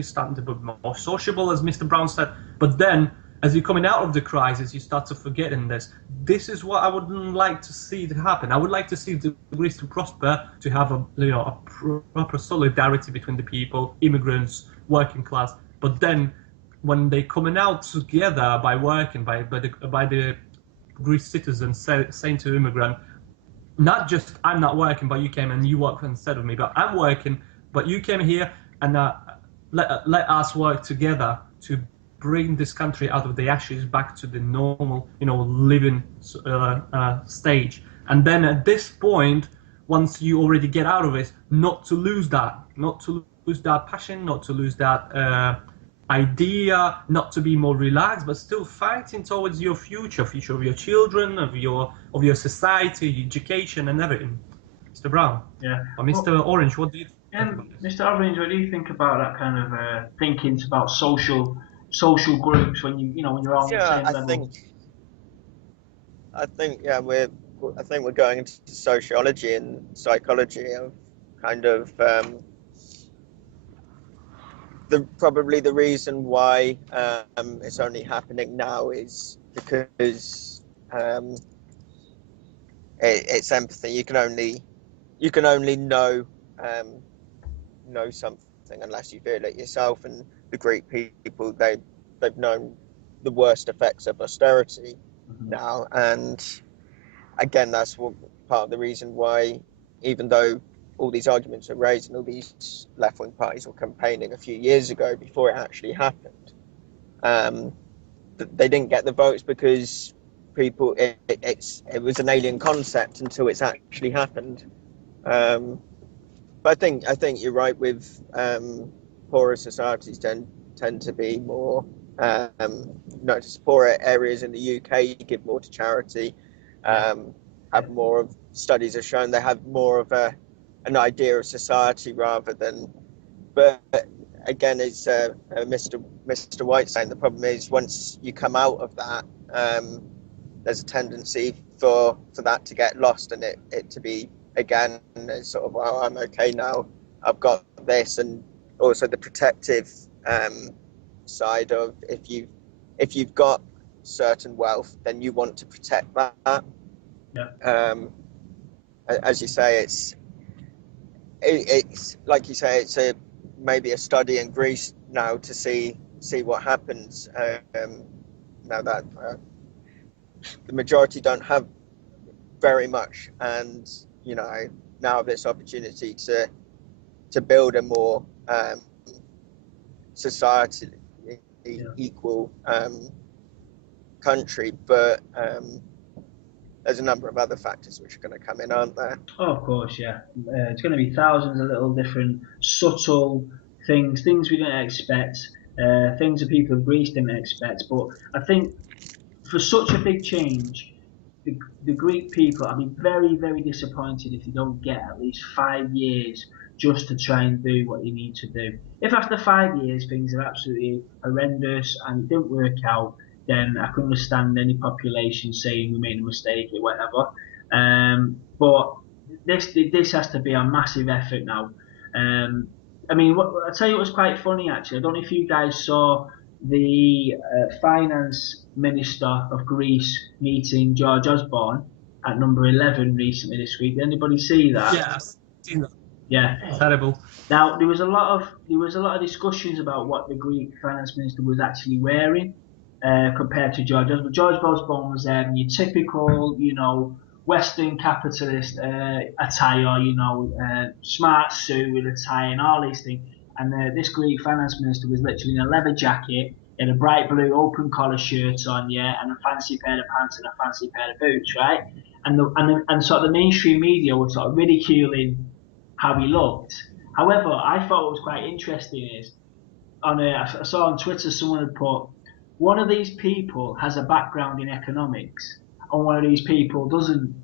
start to be more sociable, as Mr. Brown said. But then, as you're coming out of the crisis, you start to forget in this. This is what I would like to see to happen. I would like to see Greece to prosper, to have a proper solidarity between the people, immigrants, working class. But then, when they're coming out together by working, by the Greek citizens saying to immigrant, not just I'm not working, but you came and you work instead of me, but I'm working, but you came here, and let us work together to bring this country out of the ashes back to the normal, living stage. And then at this point, once you already get out of it, not to lose that passion, not to lose that idea, not to be more relaxed, but still fighting towards your future of your children, of your society, education, and everything. Mr. Brown. Yeah. Or Mr. Orange, what do you think about this? Mr. Orange, what do you think about that kind of thinking about social groups when when you're on the Yeah, same level? I think we're going into sociology and psychology of kind of probably the reason why it's only happening now is because it's empathy. You can only know something unless you feel it yourself. And the Greek people, they've known the worst effects of austerity now, and again, that's part of the reason why, even though all these arguments were raised and all these left-wing parties were campaigning a few years ago before it actually happened, they didn't get the votes because it was an alien concept until it's actually happened. But I think you're right with poorer societies tend to be more to poorer areas in the UK give more to charity, have more of studies have shown they have more of an idea of society rather than. But again, it's Mr. White saying the problem is once you come out of that, there's a tendency for that to get lost and it to be again sort of, well, I'm okay now, I've got this, and also the protective side of if you've got certain wealth, then you want to protect that. Yeah. As you say, it's like you say, it's maybe a study in Greece now to see what happens. Now that the majority don't have very much, and now have this opportunity to build a more societally equal country, but there's a number of other factors which are going to come in, aren't there? Oh, of course, yeah. It's going to be thousands of little different subtle things we didn't expect, things that people of Greece didn't expect. But I think for such a big change, the Greek people, I'd be very, very disappointed if they don't get at least 5 years just to try and do what they need to do. If after 5 years things are absolutely horrendous and it didn't work out, then I can understand any population saying we made a mistake or whatever. But this has to be a massive effort now. I mean, I'll tell you what was quite funny actually. I don't know if you guys saw the finance minister of Greece meeting George Osborne at number 11 recently this week. Did anybody see that? Yeah, I've seen that. Yeah. Terrible. Now there was a lot of discussions about what the Greek finance minister was actually wearing compared to George Osborne. George Osborne was your typical, Western capitalist attire, smart suit with a tie and all these things. And this Greek finance minister was literally in a leather jacket, in a bright blue open collar shirt on, and a fancy pair of pants and a fancy pair of boots, right? And sort of the mainstream media was sort of ridiculing how he looked. However, I thought what was quite interesting is I saw on Twitter someone had put, one of these people has a background in economics and one of these people doesn't.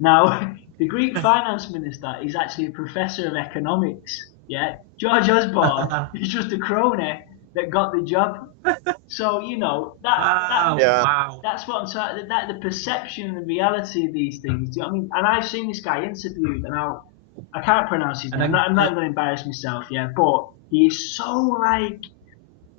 Now, the Greek finance minister is actually a professor of economics. Yeah, George Osborne is just a crony that got the job. So that's what I'm saying. That the perception and the reality of these things. Do you know what I mean? And I've seen this guy interviewed, and I can't pronounce his name. I'm not going to embarrass myself, but he is so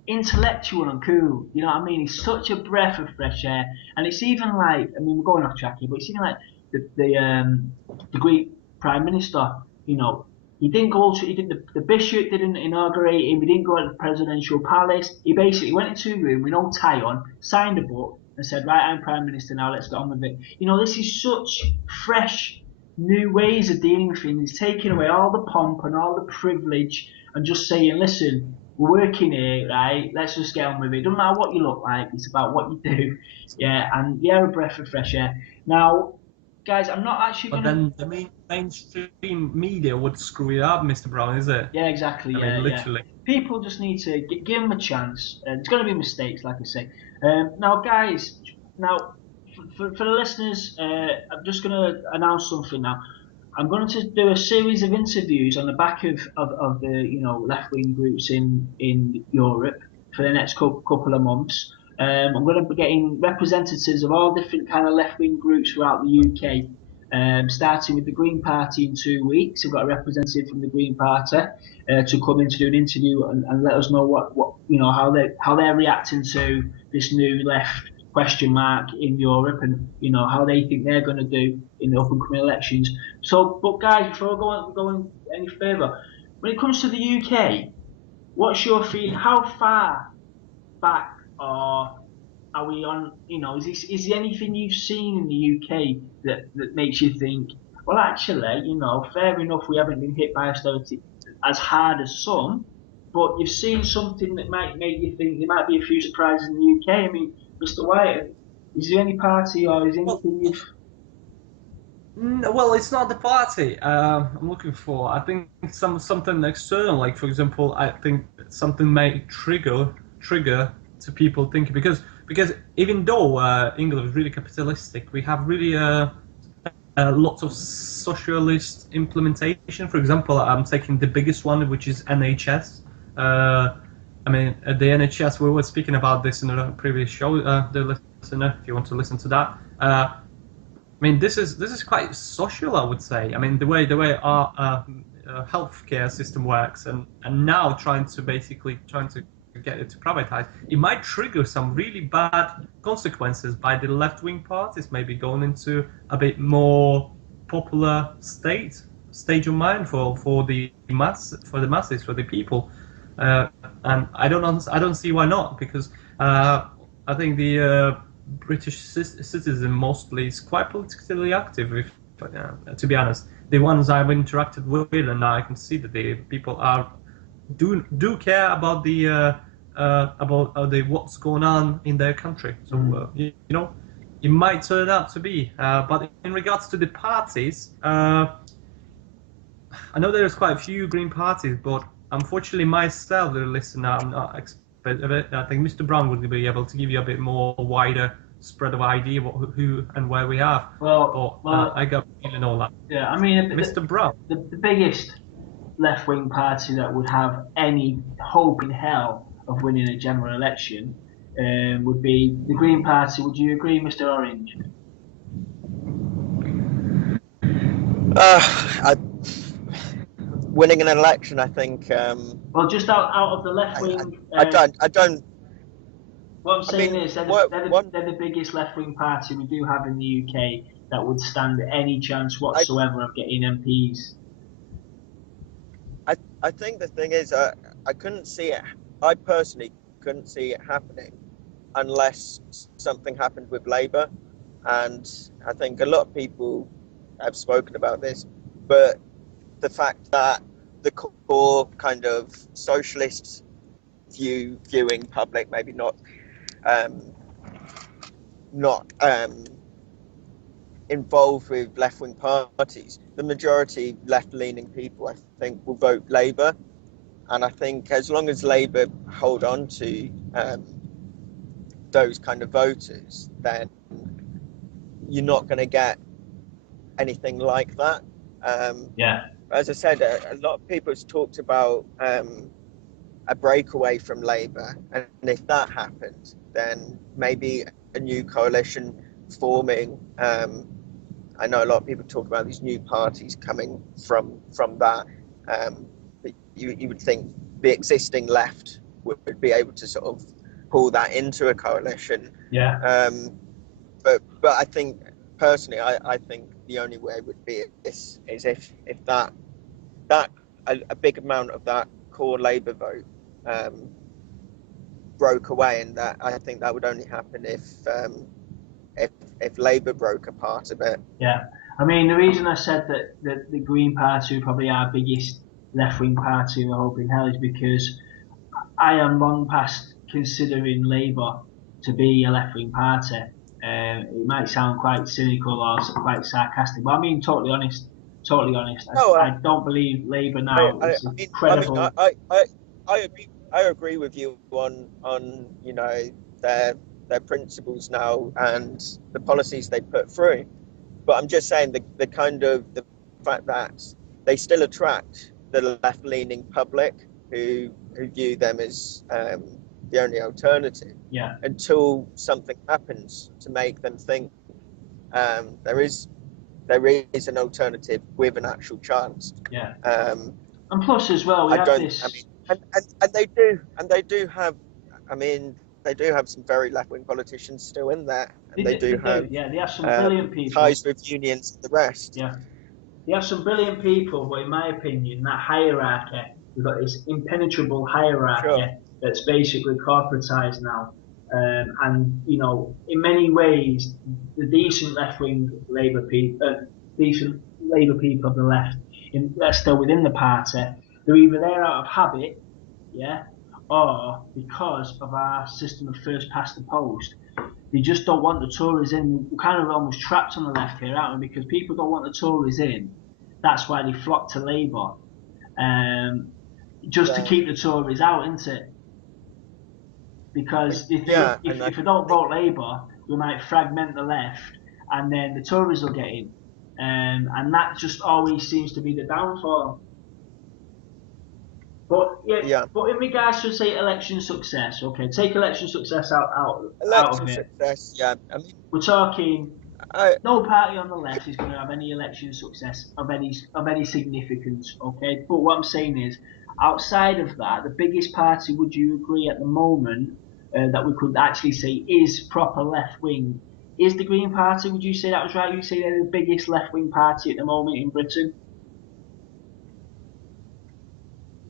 intellectual and cool. You know what I mean? He's such a breath of fresh air, and it's even we're going off track here, but it's even like the Greek Prime Minister. He didn't go to. The bishop didn't inaugurate him. He didn't go to the presidential palace. He basically went into a room with no tie on, signed a book, and said, "Right, I'm Prime Minister now. Let's get on with it." This is such fresh, new ways of dealing with things. He's taking away all the pomp and all the privilege, and just saying, "Listen, we're working here, right? Let's just get on with it. Doesn't matter what you look like. It's about what you do." Yeah, and a breath of fresh air. Now, guys, I'm not actually But going to. then the mainstream media would screw it up, Mr. Brown, is it? Yeah, exactly. I Yeah, mean, yeah. literally. People just need to give them a chance. There's going to be mistakes, like I say. Now, guys, now for the listeners, I'm just going to announce something now. I'm going to do a series of interviews on the back of the left wing groups in Europe for the next couple of months. I'm going to be getting representatives of all different kind of left wing groups throughout the UK. Starting with the Green Party in 2 weeks, I've got a representative from the Green Party to come in to do an interview and let us know what how they're reacting to this new left question mark in Europe, and how they think they're going to do in the up and coming elections. So, but guys, before going any further, when it comes to the UK, what's your feeling? How far back are we on? Is there anything you've seen in the UK that makes you think, well, actually, fair enough, we haven't been hit by austerity as hard as some, but you've seen something that might make you think there might be a few surprises in the UK. I mean, Mr. White, is there any party or is there anything you've? Well, it's not the party I'm looking for. I think something external, like for example, I think something may trigger to people thinking because even though England is really capitalistic, we have really lots of socialist implementation. For example, I'm taking the biggest one, which is NHS. I mean, the NHS. We were speaking about this in a previous show. The listener, if you want to listen to that. I mean, this is quite social, I would say. I mean, the way our healthcare system works, and now trying to get it to privatize, it might trigger some really bad consequences by the left-wing parties, maybe going into a bit more popular stage of mind for the masses, for the people, and I don't see why not, because I think the British citizen mostly is quite politically active. If to be honest, the ones I've interacted with, and I can see that the people do care about the what's going on in their country. So it might turn out to be. But in regards to the parties, I know there's quite a few Green parties, but unfortunately myself, the listener, I'm not expert of it. I think Mr. Brown would be able to give you a bit more wider spread of idea who and where we are. Well, I got feeling all that. Yeah, I mean, Mr. Brown. The biggest left-wing party that would have any hope in hell of winning a general election would be the Green Party. Would you agree, Mr. Orange? Winning an election, I think. Well, just out of the left wing. I don't. What I'm saying is they're the biggest left-wing party we do have in the UK that would stand any chance whatsoever of getting MPs. I think the thing is, I couldn't see it. I personally couldn't see it happening unless something happened with Labour, and I think a lot of people have spoken about this, but the fact that the core kind of socialist viewing public, maybe not involved with left-wing parties, the majority left-leaning people, I think, will vote Labour. And I think as long as Labour hold on to those kind of voters, then you're not going to get anything like that. As I said, a lot of people have talked about a breakaway from Labour, and if that happened, then maybe a new coalition forming. I know a lot of people talk about these new parties coming from that, but you would think the existing left would be able to sort of pull that into a coalition. But I think personally, I think the only way would be is if that a big amount of that core Labour vote broke away, and that I think that would only happen if Labour broke a part of it. Yeah, I mean, the reason I said that the Green Party are probably our biggest left-wing party of hope in hell is because I am long past considering Labour to be a left-wing party. It might sound quite cynical or quite sarcastic, but I mean totally honest. Totally honest. No, I don't believe Labour now is a credible. I agree with you on their principles now and the policies they put through. But I'm just saying the fact that they still attract the left-leaning public who view them as the only alternative. Yeah. Until something happens to make them think there is an alternative with an actual chance. Yeah. And plus as well, we have this. I mean, and they do have. I mean, they do have some very left-wing politicians still in there, and they have some brilliant people. Ties with unions and the rest. Yeah, they have some brilliant people, but in my opinion, that hierarchy, we've got this impenetrable hierarchy that's basically corporatized now. And you know, in many ways, the decent left-wing Labour people, of the left, they're still within the party. They're either there out of habit, yeah, or because of our system of first past the post. They just don't want the Tories in. We're kind of almost trapped on the left here, aren't we? Because people don't want the Tories in. That's why they flock to Labour, just to keep the Tories out, isn't it? Because if we don't vote Labour, we might fragment the left, and then the Tories will get in, and that just always seems to be the downfall. But but in regards to say election success, okay, take election success out of it. Success, yeah. I mean, we're talking. No party on the left is going to have any election success of any significance, okay. But what I'm saying is, outside of that, the biggest party, would you agree at the moment that we could actually say is proper left wing, is the Green Party? Would you say that was right? Would you say they're the biggest left wing party at the moment in Britain?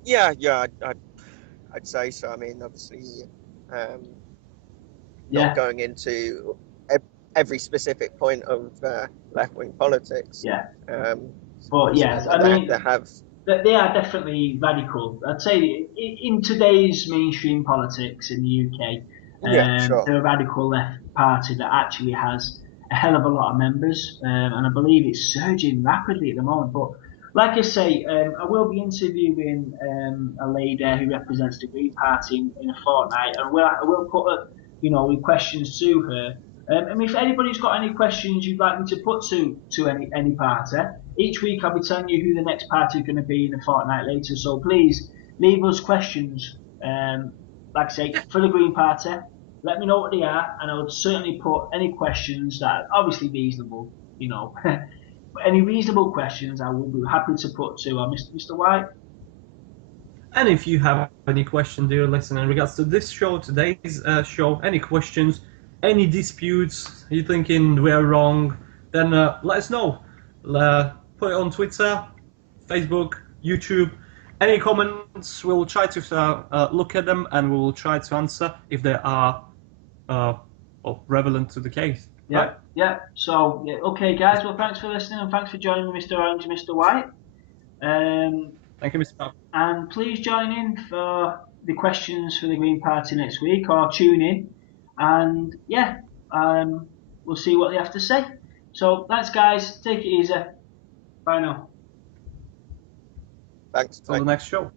Yeah, I'd say so. I mean, obviously, not going into every specific point of left-wing politics. Yeah. But yes, I mean, they are definitely radical. I'd say in today's mainstream politics in the UK, they're a radical left party that actually has a hell of a lot of members, and I believe it's surging rapidly at the moment. But like I say, I will be interviewing a lady who represents the Green Party in a fortnight, and I will put questions to her. And if anybody's got any questions you'd like me to put to any party, each week I'll be telling you who the next party is going to be in a fortnight later. So please leave us questions, like I say, for the Green Party. Let me know what they are, and I would certainly put any questions that are obviously reasonable, any reasonable questions I will be happy to put to Mr. White. And if you have any questions, dear listener, in regards to this show, today's show, any questions, any disputes, you're thinking we're wrong, then let us know. Put it on Twitter, Facebook, YouTube. Any comments, we'll try to look at them, and we will try to answer if they are relevant to the case. Yeah, right? Yeah. So, okay, guys. Well, thanks for listening, and thanks for joining me, Mr. Orange and Mr. White. Thank you, Mr. Pap. And please join in for the questions for the Green Party next week, or tune in, and we'll see what they have to say. So, thanks, guys. Take it easy. Bye now. Thanks. Till the next show.